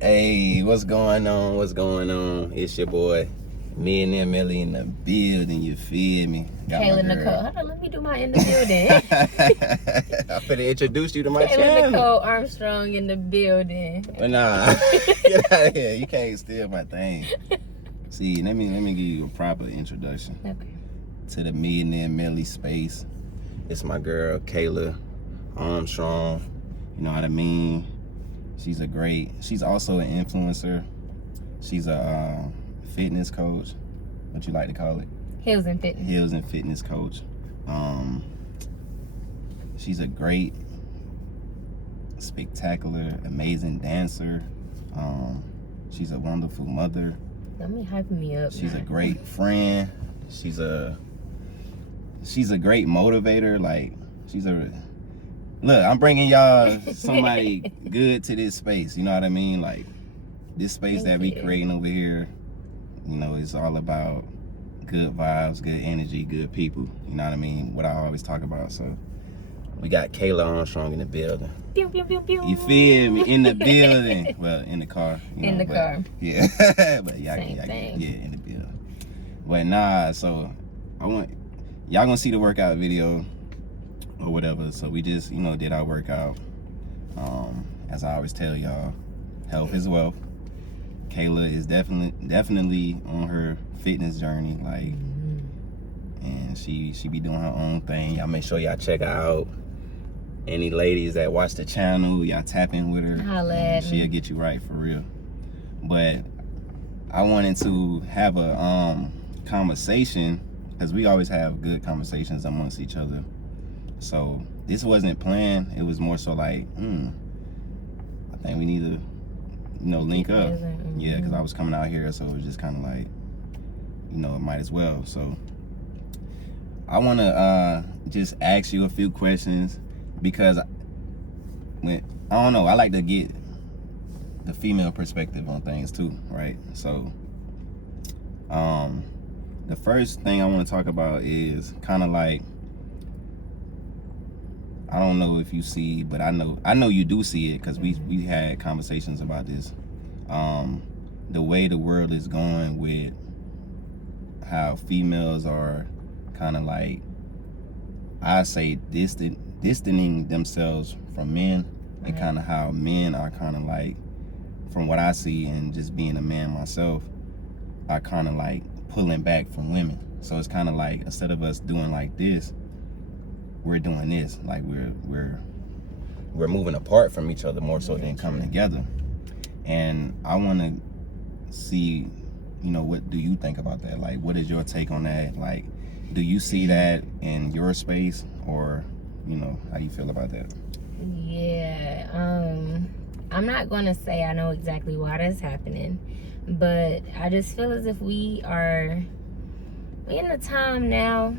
Hey, what's going on? What's going on? It's your boy, me and them Millie in the building. You feel me? Got Kayla Nicole. Hold on, let me do my in the building. I'm finna introduce you to my Kayla channel. Nicole Armstrong in the building. But nah, get out of here. You can't steal my thing. See, let me give you a proper introduction. Okay. To the me and them Millie space. It's my girl Kayla Armstrong. You know what I mean? She's also an influencer. She's a fitness coach. What you like to call it? Heels and Fitness. Heels and Fitness coach. She's a great, spectacular, amazing dancer. She's a wonderful mother. Let me hype me up. She's a great friend. She's a great motivator. Like, look, I'm bringing y'all somebody good to this space. You know what I mean? Like, this space that we creating over here, you know, it's all about good vibes, good energy, good people. You know what I mean? What I always talk about. So, we got Kayla Armstrong in the building. Pew, pew, pew, pew. You feel me? In the building. Well, in the car. In the car. Yeah. But yeah, in the building. But nah, so y'all gonna see the workout video or whatever. So we just, you know, did our workout. As I always tell y'all, health is wealth. Kayla is definitely on her fitness journey, like, and she be doing her own thing. Y'all make sure y'all check her out. Any ladies that watch the channel, y'all tap in with her. She'll get you right for real. But I wanted to have a conversation, because we always have good conversations amongst each other. So this wasn't planned. It was more so like, I think we need to, you know, link up. Yeah, because I was coming out here, so it was just kind of like, you know, it might as well. So I want to just ask you a few questions, because I don't know, I like to get the female perspective on things too, right? So the first thing I want to talk about is kind of like, I don't know if you see, but I know you do see it, because we had conversations about this. The way the world is going with how females are kind of like, I say, distancing themselves from men, and kind of how men are kind of like, from what I see and just being a man myself, are kind of like pulling back from women. So it's kind of like, instead of us doing like this, we're doing this. Like, we're moving apart from each other more so than coming together. And I want to see, you know, what do you think about that? Like, what is your take on that? Like, do you see that in your space, or, you know, how you feel about that? Yeah, I'm not going to say I know exactly why that's happening, but I just feel as if we in a time now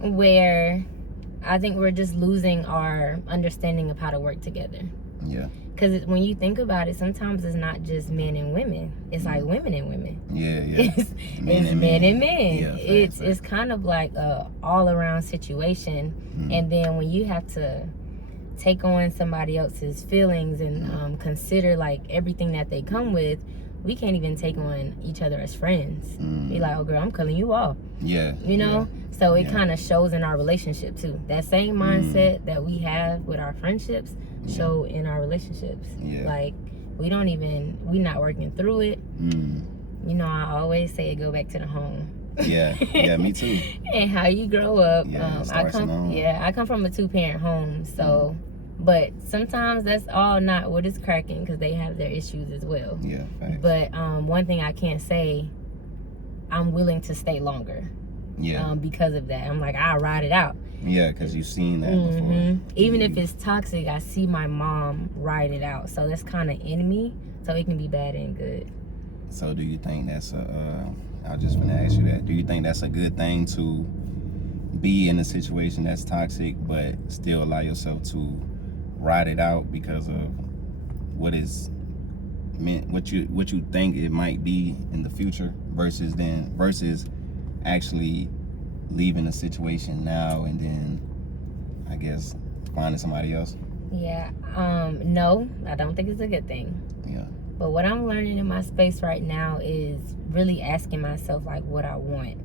where I think we're just losing our understanding of how to work together. Yeah. Because when you think about it, sometimes it's not just men and women. It's like women and women. Yeah. It's men and men. Yeah, it's kind of like a all-around situation. And then when you have to take on somebody else's feelings and consider like everything that they come with, we can't even take on each other as friends. Be like, oh girl, I'm cutting you off. Yeah. You know? So it kind of shows in our relationship too. That same mindset that we have with our friendships show in our relationships. Like, we're not working through it. You know, I always say it go back to the home. Yeah, me too. And how you grow up. I come from a 2-parent home, so but sometimes that's all not what is cracking, because they have their issues as well. Yeah, facts. But one thing I can't say, I'm willing to stay longer. Because of that. I'm like, I'll ride it out. Yeah, because you've seen that before. Even if it's toxic, I see my mom ride it out. So that's kind of in me. So it can be bad and good. So do you think that's I just want to ask you that. Do you think that's a good thing, to be in a situation that's toxic, but still allow yourself to ride it out because of what you think it might be in the future, versus actually leaving a situation now and then, I guess, finding somebody else? Yeah. No, I don't think it's a good thing. Yeah. But what I'm learning in my space right now is really asking myself like what I want.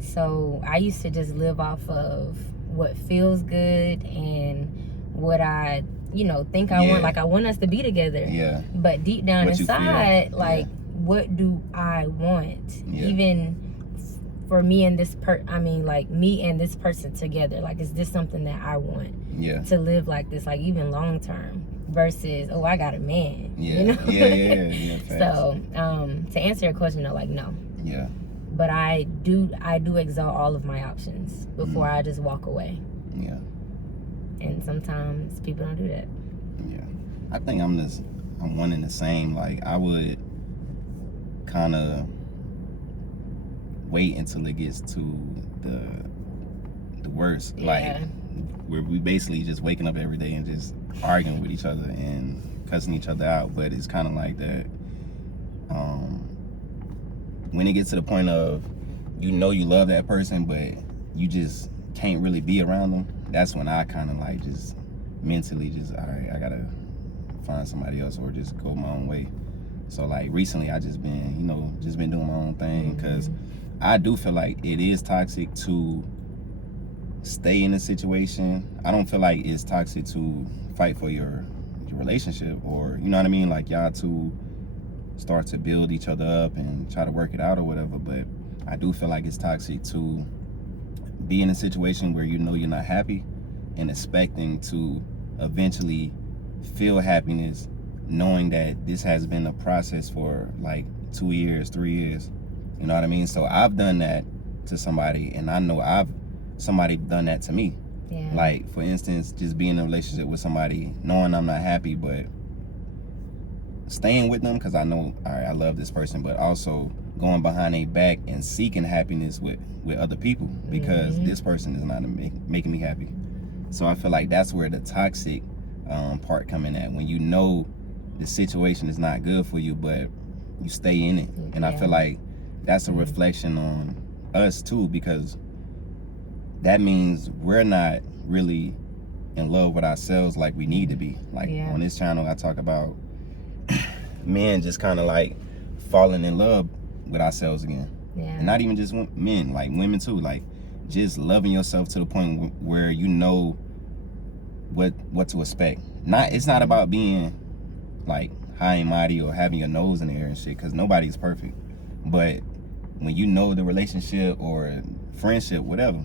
So I used to just live off of what feels good and what I, think I want. Like I want us to be together. Yeah. But deep down What inside, like, what do I want? Yeah. Even for me and this me and this person together. Like, is this something that I want? Yeah. To live like this, like even long term, versus I got a man. Yeah. Yeah. So, to answer your question, like no. Yeah. But I do exalt all of my options before I just walk away. Yeah. And sometimes people don't do that. Yeah. I think I'm one in the same. Like I would kind of wait until it gets to the worst. Yeah. Like where we basically just waking up every day and just arguing with each other and cussing each other out. But it's kind of like that. When it gets to the point of you love that person, but you just can't really be around them, that's when I kind of like just mentally just, all right, I gotta find somebody else or just go my own way. So like recently I just been doing my own thing, because I do feel like it is toxic to stay in a situation. I don't feel like it's toxic to fight for your relationship, or you know what I mean, like y'all two start to build each other up and try to work it out or whatever. But I do feel like it's toxic to be in a situation where you're not happy and expecting to eventually feel happiness, knowing that this has been a process for like 2 years, 3 years. You know what I mean? So I've done that to somebody, and I know somebody done that to me. Yeah. Like for instance, just being in a relationship with somebody, knowing I'm not happy, but staying with them because I know, all right, I love this person, but also going behind their back and seeking happiness with other people because this person is not making me happy. So I feel like that's where the toxic part come in at, when you know the situation is not good for you, but you stay in it. And I feel like that's a reflection on us too, because that means we're not really in love with ourselves like we need to be. Like on this channel, I talk about men just kind of like falling in love with ourselves again. Yeah. And not even just men, like women too. Like just loving yourself to the point where you know what to expect. It's not about being like high and mighty or having your nose in the air and shit, because nobody's perfect. But when you know the relationship or friendship, whatever,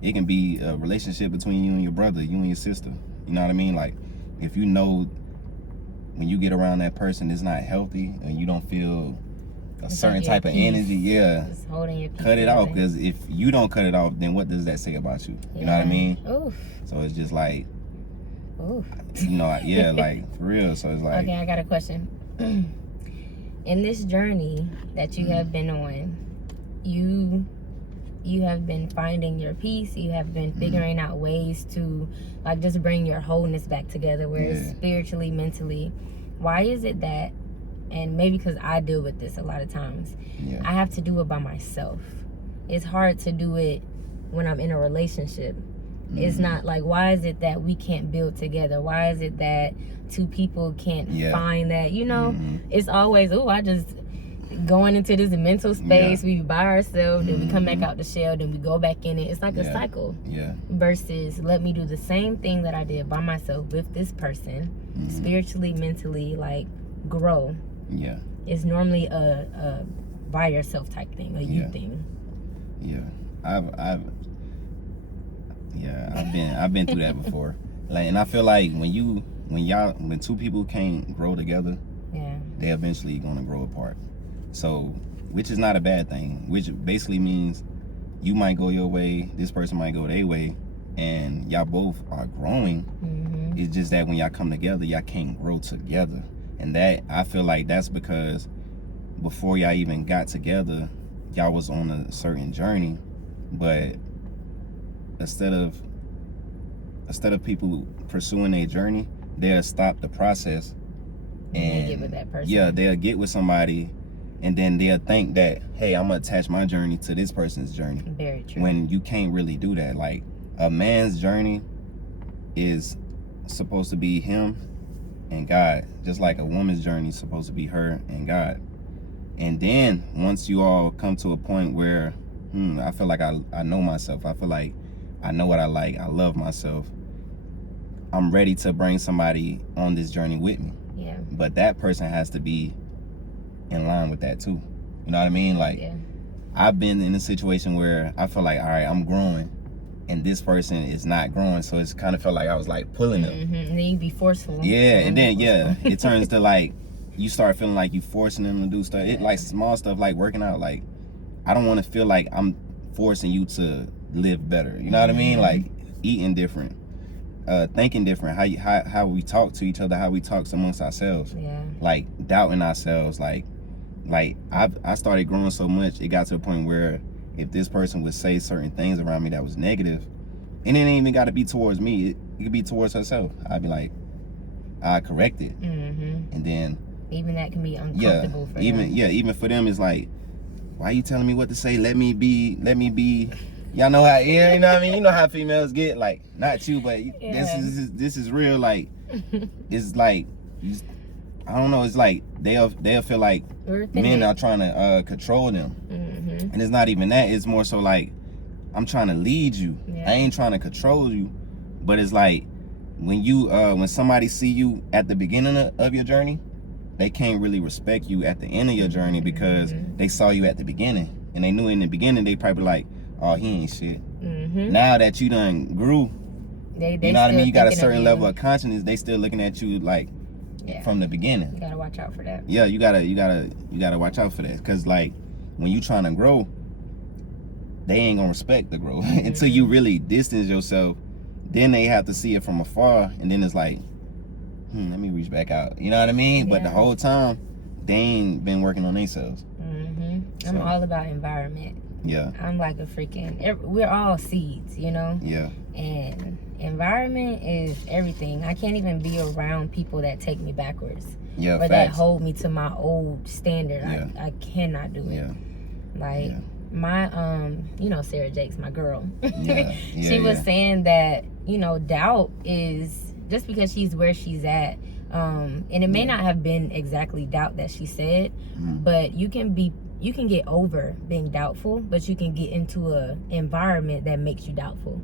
it can be a relationship between you and your brother, you and your sister. You know what I mean? Like if you know when you get around that person it's not healthy and you don't feel a certain type of energy, just holding your peace, cut it off. Because if you don't cut it off, then what does that say about you? You know what I mean? Oof. So it's just like, oof. Like for real. So it's like, okay, I got a question. In this journey that you have been on, you have been finding your peace. You have been figuring out ways to like just bring your wholeness back together, where it's spiritually, mentally. Why is it that, and maybe because I deal with this a lot of times, I have to do it by myself. It's hard to do it when I'm in a relationship. It's not like, why is it that we can't build together? Why is it that two people can't find that, it's always, I just going into this mental space, we by ourselves, then we come back out the shell, then we go back in it. It's like a cycle. Versus let me do the same thing that I did by myself with this person, spiritually, mentally, like grow. It's normally a by yourself type thing, a you thing. I've been through that before. Like, and I feel like when two people can't grow together, they eventually gonna grow apart. So, which is not a bad thing, which basically means you might go your way, this person might go their way, and y'all both are growing. It's just that when y'all come together, y'all can't grow together. And that, I feel like that's because before y'all even got together, y'all was on a certain journey, but instead of people pursuing their journey, they'll stop the process and get with that person. They'll get with somebody, and then they'll think that, hey, I'm gonna attach my journey to this person's journey. Very true. When you can't really do that. Like a man's journey is supposed to be him and God, just like a woman's journey is supposed to be her and God. And then once you all come to a point where I feel like I know myself, I feel like I know what I like, I love myself, I'm ready to bring somebody on this journey with me. Yeah. But that person has to be in line with that too. You know what I mean? Like, I've been in a situation where I feel like, all right, I'm growing, and this person is not growing, so it's kind of felt like I was like pulling them. And then you be forceful. Yeah, and then it turns to like you start feeling like you forcing them to do stuff. It like small stuff like working out. Like, I don't want to feel like I'm forcing you to live better. You know what I mean? Like eating different, thinking different. How we talk to each other, how we talk amongst ourselves. Yeah. Like doubting ourselves. Like I started growing so much, it got to a point where if this person would say certain things around me that was negative, and it ain't even got to be towards me, it could be towards herself, I'd be like, I correct it. And then even that can be uncomfortable for them. Even for them, it's like, why you telling me what to say? Let me be. Y'all know how it is, you know what I mean? You know how females get, like, not you, but this is real. Like, it's like, I don't know, it's like they'll feel like men are trying to control them. And it's not even that, it's more so like, I'm trying to lead you. I ain't trying to control you. But it's like, when somebody see you at the beginning of your journey, they can't really respect you at the end of your journey because they saw you at the beginning. And they knew in the beginning, they probably like, oh, he ain't shit. Now that you done grew, they you know what I mean? You got a certain level of consciousness, they still looking at you like from the beginning. You gotta watch out for that. Yeah, you gotta watch out for that. Cause like when you trying to grow, they ain't gonna respect the growth until you really distance yourself. Then they have to see it from afar, and then it's like, let me reach back out. You know what I mean? But the whole time, they ain't been working on themselves. So, I'm all about environment. Yeah. I'm like a freaking, we're all seeds, you know? Yeah. And environment is everything. I can't even be around people that take me backwards. Yeah, or that hold me to my old standard. I cannot do it. Yeah. Like, my you know, Sarah Jakes, my girl, she was saying that, you know, doubt is just because she's where she's at, and it may not have been exactly doubt that she said, but you can get over being doubtful, but you can get into a environment that makes you doubtful.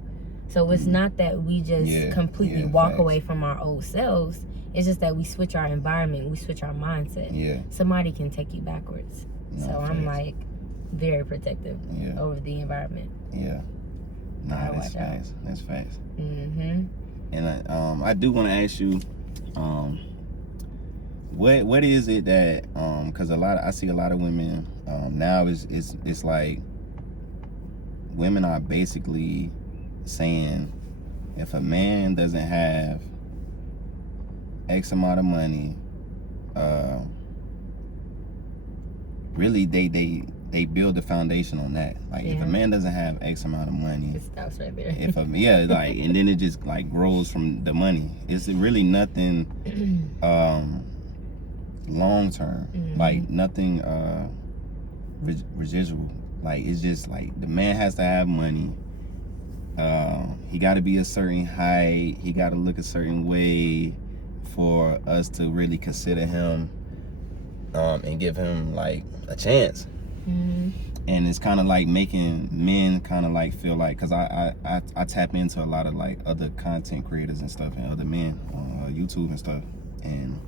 So it's not that we just completely walk away from our old selves. It's just that we switch our environment, we switch our mindset. Yeah. Somebody can take you backwards. No, so I'm like very protective over the environment. Yeah. Nah, that's facts. That's facts. And I do want to ask you, what is it that because I see a lot of women now it's like women are basically saying if a man doesn't have X amount of money, really they build the foundation on that. Like if a man doesn't have X amount of money, it stops right there. Like, and then it just like grows from the money. It's really nothing long term, like nothing residual. Like it's just like the man has to have money. He got to be a certain height. He got to look a certain way for us to really consider him and give him like a chance. And it's kind of like making men kind of like feel like, because I tap into a lot of like other content creators and stuff and other men on YouTube and stuff, and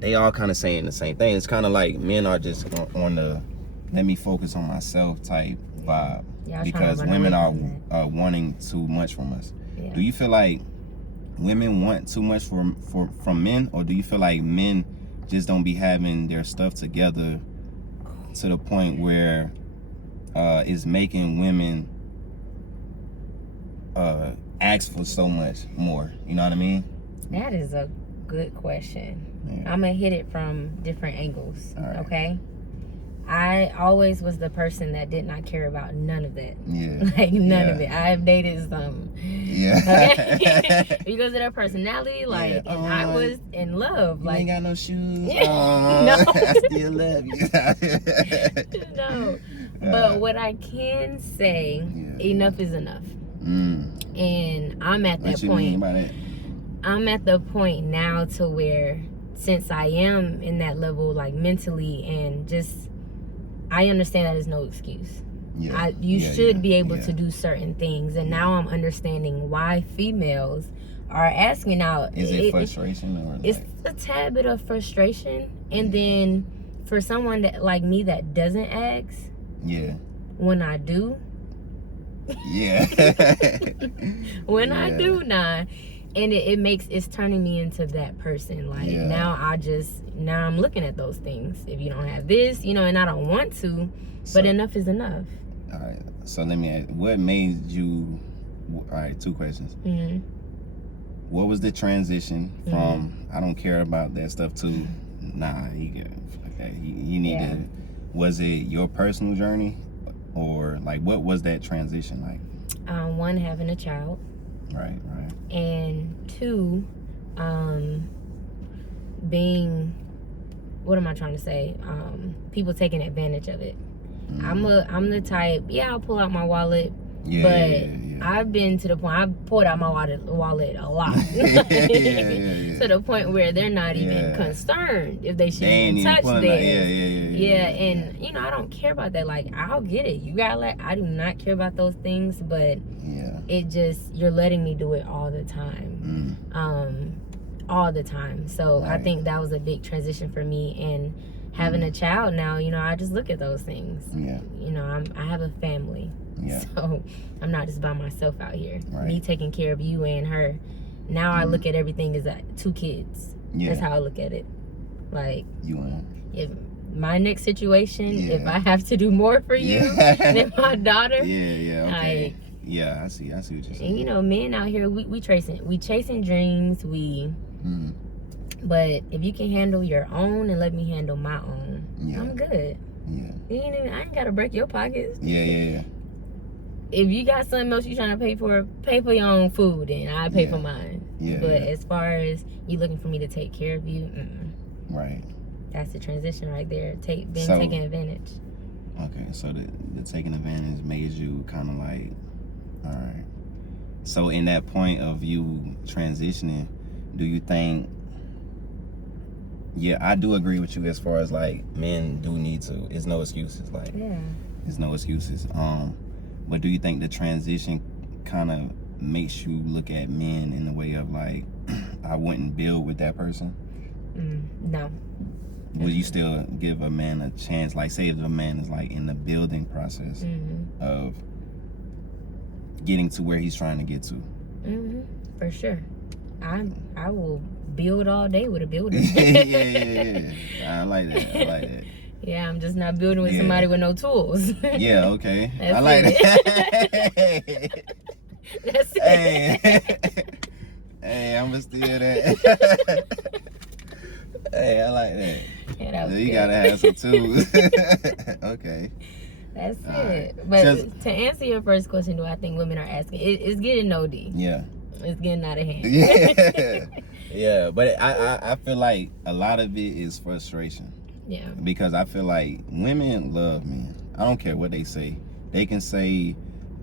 they all kind of saying the same thing. It's kind of like men are just on the let me focus on myself type vibe, because women are wanting too much from us. Do you feel like women want too much from men, or do you feel like men just don't be having their stuff together to the point where it's making women ask for so much more? You know what I mean? That is a good question. I'm gonna hit it from different angles. Okay, I always was the person that did not care about none of that. Like none of it. I've dated some okay because of their personality, like, and I was in love. You like, ain't got no shoes. No. I still love you. No, but what I can say, enough is enough. And I'm at that point. What you mean by that? I'm at the point now to where, since I am in that level, like mentally, and just, I understand that there's no excuse. Yeah. You should be able to do certain things, and now I'm understanding why females are asking out. Is it frustration or? It's a tad bit of frustration, and then for someone that like me that doesn't ask. Yeah. When I do. Yeah. When I do not. And it's turning me into that person. Like now I'm looking at those things. If you don't have this, and I don't want to, but enough is enough. All right. So let me ask, what made you, all right, 2 questions. Mm-hmm. What was the transition from, I don't care about that stuff to, nah, you need to, was it your personal journey? Or like, what was that transition like? 1, having a child. Right. And 2, being, what am I trying to say? People taking advantage of it. I'm the type, I'll pull out my wallet, but I've been to the point, I've pulled out my wallet a lot. To the point where they're not even concerned if they should even touch theirs. And I don't care about that. Like, I'll get it. You gotta I do not care about those things, but it just, you're letting me do it all the time. All the time. So I think that was a big transition for me, and having a child now, I just look at those things. I have a family. So I'm not just by myself out here. Me taking care of you and her. Now I look at everything as 2 kids. That's how I look at it. Like, if my next situation, if I have to do more for you than my daughter. Okay. I see what you're saying. And men out here, we chasing dreams. But if you can handle your own and let me handle my own, I'm good. I ain't gotta break your pockets. If you got something else you trying to pay for your own food, and I pay for mine. But as far as you looking for me to take care of you, right. That's the transition right there. Taking advantage. Okay, so the taking advantage made you kind of like, all right. So in that point of you transitioning, do you think? Yeah, I do agree with you as far as like men do need to. It's no excuses. Like, it's no excuses. But do you think the transition kind of makes you look at men in the way of like, I wouldn't build with that person? No. Would you still give a man a chance? Like, say if a man is like in the building process of getting to where he's trying to get to. For sure. I will build all day with a builder. I like that. Yeah, I'm just not building with somebody with no tools. Okay. I like that. That's it. Hey, I'm gonna steal that. Hey, I like that. Yeah, so you gotta have some tools. Okay. That's it. Right. But to answer your first question, do I think women are asking? It's getting OD. It's getting out of hand. But I feel like a lot of it is frustration. Because I feel like women love men. I don't care what they say. They can say,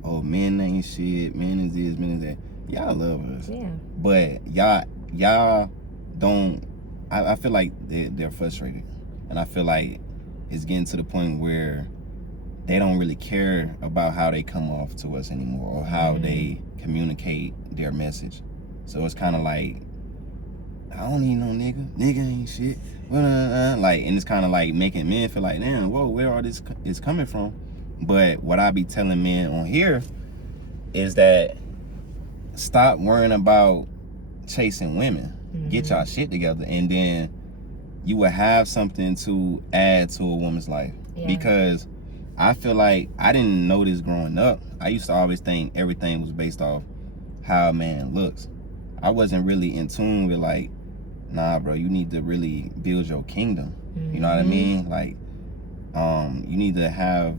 oh, men ain't shit, men is this, men is that. Y'all love us. But y'all don't, I feel like they're frustrated. And I feel like it's getting to the point where they don't really care about how they come off to us anymore, or how they communicate their message. So it's kind of like, I don't need no nigga. Nigga ain't shit. Like, and it's kind of like making men feel like, damn, whoa, where all this is coming from? But what I be telling men on here is that stop worrying about chasing women. Get y'all shit together, and then you will have something to add to a woman's life. Because I feel like I didn't know this growing up. I used to always think everything was based off how a man looks. I wasn't really in tune with like, nah, bro, you need to really build your kingdom. You know what I mean? Like, you need to have,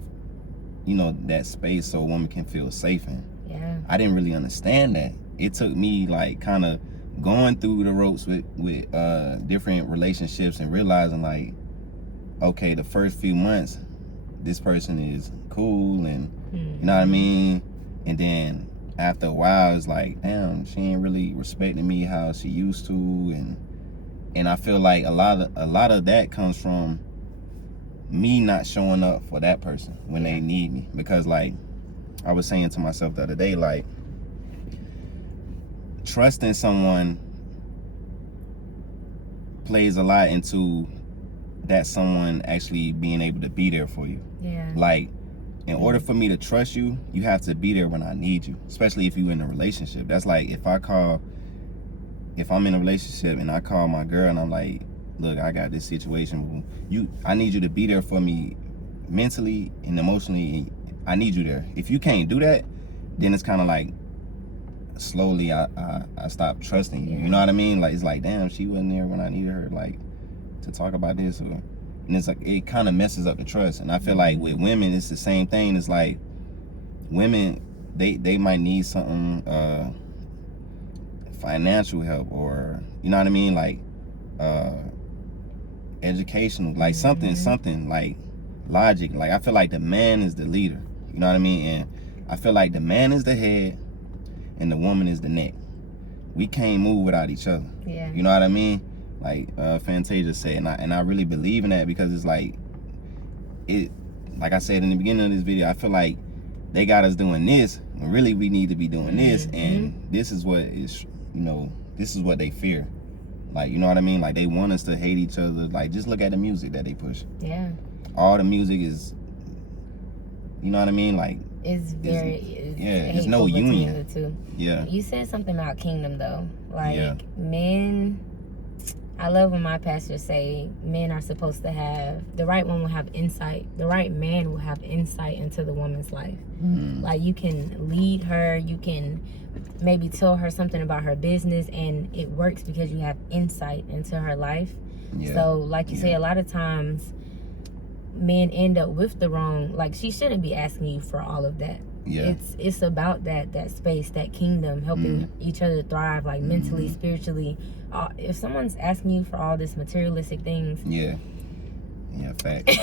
that space so a woman can feel safe in. I didn't really understand that. It took me like kind of going through the ropes with different relationships and realizing like, okay, the first few months, this person is cool and you know what I mean? And then after a while, it's like, damn, she ain't really respecting me how she used to, and I feel like a lot of that comes from me not showing up for that person when they need me. Because like I was saying to myself the other day, like, trusting someone plays a lot into that someone actually being able to be there for you. Yeah. Like, in order for me to trust you, you have to be there when I need you, especially if you're in a relationship. That's like if I'm in a relationship and I call my girl and I'm like, look, I got this situation. I need you to be there for me mentally and emotionally. I need you there. If you can't do that, then it's kind of like slowly I stop trusting you. You know what I mean? Like, it's like, damn, she wasn't there when I needed her, like, to talk about this, and it's like it kind of messes up the trust. And I feel like with women, it's the same thing. It's like women, they might need something, financial help, or you know what I mean, like educational, like something like logic. Like I feel like the man is the leader. You know what I mean? And I feel like the man is the head and the woman is the neck. We can't move without each other. Yeah. You know what I mean? Like Fantasia said, and I really believe in that, because it's like like I said in the beginning of this video, I feel like they got us doing this when really we need to be doing this, and this is what is, this is what they fear. Like, you know what I mean? Like, they want us to hate each other. Like, just look at the music that they push. Yeah. All the music is, you know what I mean? Like, it's no union. The two. Yeah. You said something about kingdom though. Like men, I love when my pastors say men are supposed to have, the right one will have insight. The right man will have insight into the woman's life. Like, you can lead her, you can maybe tell her something about her business, and it works because you have insight into her life. So like you say, a lot of times men end up with the wrong, like, she shouldn't be asking you for all of that. It's about that space, that kingdom, helping each other thrive, like mentally, spiritually. If someone's asking you for all this materialistic things, facts.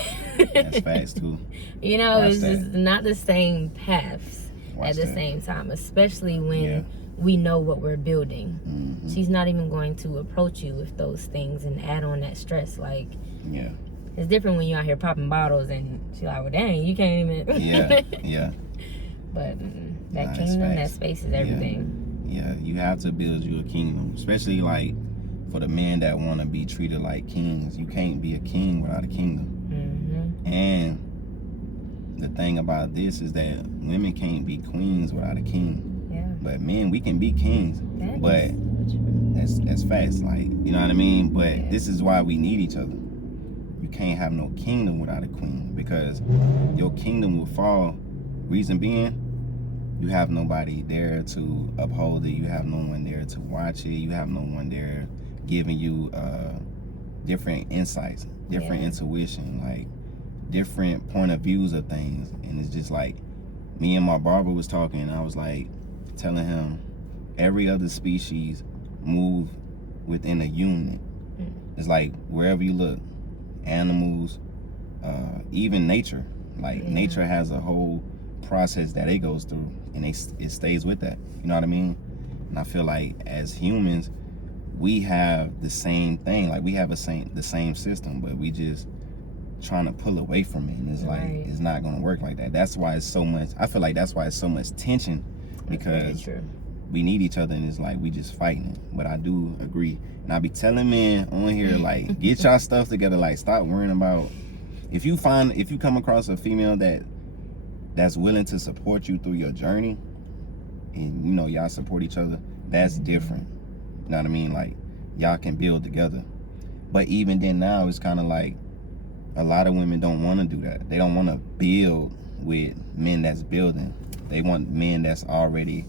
That's facts too. It's just not the same paths at the same time, especially when we know what we're building. She's not even going to approach you with those things and add on that stress. Like, it's different when you're out here popping bottles and she's like, well, dang, you can't even. But that kingdom, that space is everything. You have to build you a kingdom, especially like for the men that want to be treated like kings. You can't be a king without a kingdom. And the thing about this is that women can't be queens without a king. But men, we can be kings. But that's facts. Like, you know what I mean? But this is why we need each other. You can't have no kingdom without a queen, because your kingdom will fall. Reason being, you have nobody there to uphold it. You have no one there to watch it. You have no one there giving you different insights, different intuition, like different point of views of things. And it's just like, me and my barber was talking, and I was like telling him, every other species move within a unit. It's like wherever you look, animals, even nature. Like nature has a whole process that it goes through, and it stays with that. You know what I mean? And I feel like as humans, we have the same thing. Like, we have the same system, but we just trying to pull away from it, and it's like it's not gonna work like that. That's why it's so much. I feel like that's why it's so much tension, because we need each other, and it's like we just fighting it. But I do agree, and I be telling men on here, like, get y'all stuff together. Like, stop worrying about, if you come across a female that's willing to support you through your journey, and y'all support each other, that's different. You know what I mean? Like, y'all can build together. But even then, now it's kind of like a lot of women don't want to do that. They don't want to build with men that's building. They want men that's already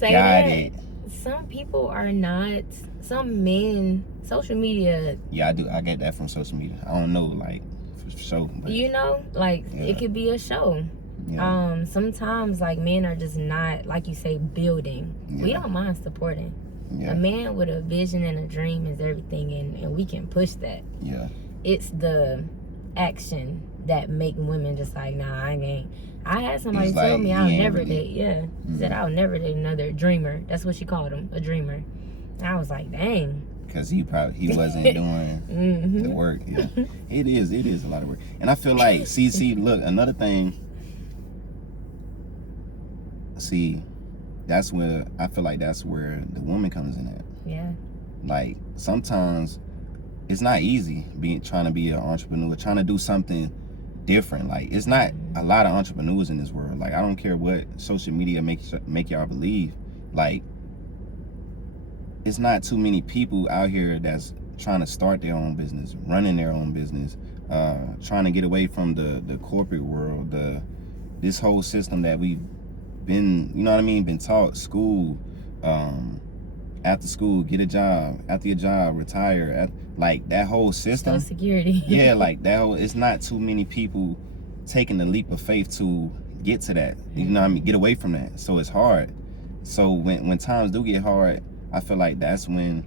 guided. That some people are not. Some men, social media. Yeah, I do. I get that from social media. I don't know, like, for sure. But, it could be a show. Sometimes, like, men are just not, like you say, building. We don't mind supporting. A man with a vision and a dream is everything, and we can push that. It's the action that make women just like, nah, I ain't. I had somebody He's tell like, me he I'll ain't never really- date. Yeah, said I'll never date another dreamer. That's what she called him, a dreamer. And I was like, dang. Because he wasn't doing the work. Yeah, it is a lot of work. And I feel like, see, look, another thing. See, that's where I feel like that's where the woman comes in at. Yeah. Like sometimes it's not easy trying to be an entrepreneur, trying to do something different. Like it's not a lot of entrepreneurs in this world. Like I don't care what social media make y'all believe. Like it's not too many people out here that's trying to start their own business, running their own business, trying to get away from the corporate world, this whole system that we've been, you know what I mean, been taught, school, after school, get a job, after your job, retire, like that whole system. Social Security. Yeah, like that whole, it's not too many people taking the leap of faith to get to that, you know what I mean, get away from that. So it's hard. So when times do get hard, I feel like that's when